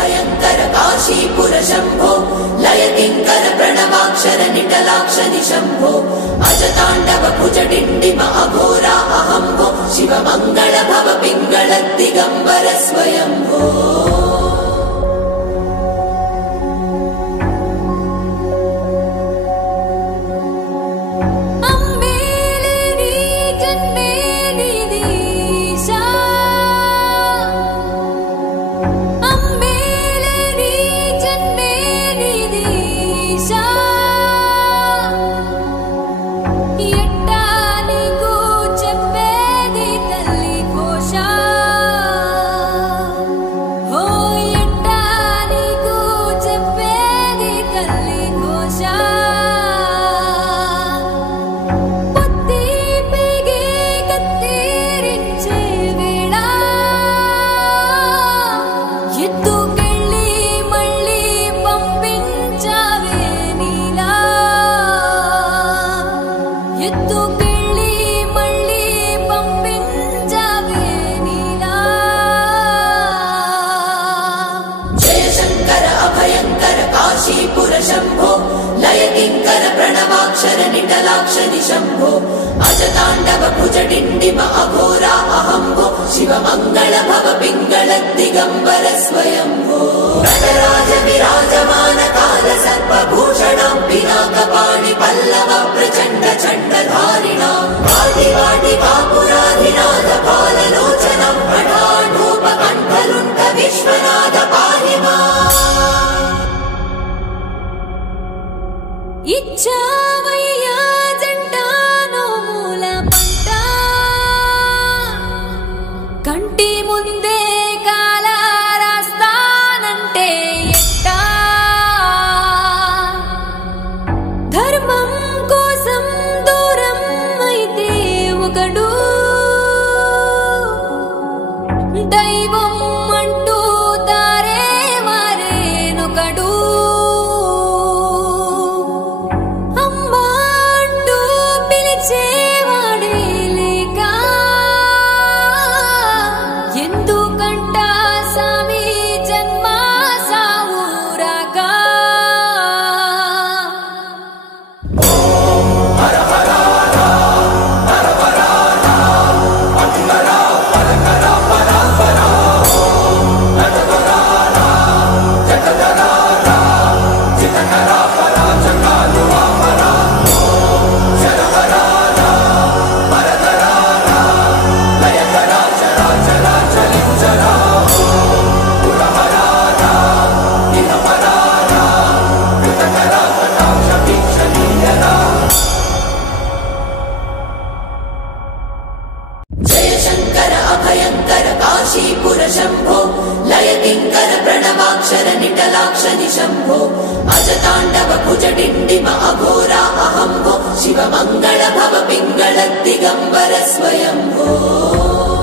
अभयंकर काशीपुर शंभो लय किंकर प्रणवाक्षर निटलाक्षनि शंभो अजतांडव भुज डिंडिम अघोरा अहंभो शिव मंगल भव पिंगल दिगंबर स्वयंभो शंभो लय किंकर प्रणवाक्षर निटलाक्षनि शंभो अजतांडव भुज डिंडिम अघोरा अहंभो शिव मंगल भव पिंगल दिगंबर स्वयंभो नटराज विराजमान काल सर्वभूषणां पिनाकपाणि पल्लव प्रचंड चंडधारिणां वाटि वाटि कापुराधिनाथ पाललोचनं पठाढोपकण्ठलुण्ठ विश्वनाथ पाहि माम् इच्छावయ్యా జంటానో మూల పంట కంటి ముందే కాల రాస్తానంటే ఎట్టా ధర్మం కోసం దూరం అయితే ఒకడు దైవం అంటూ దారే మారేనొకడు काशीपुर शंभो लय किंकर प्रणवाक्षर निटलाक्षनि शंभो अजतांडव भुज डिंडिम अघोरा अहंभो शिव मंगल भव पिंगल दिगंबर स्वयंभो।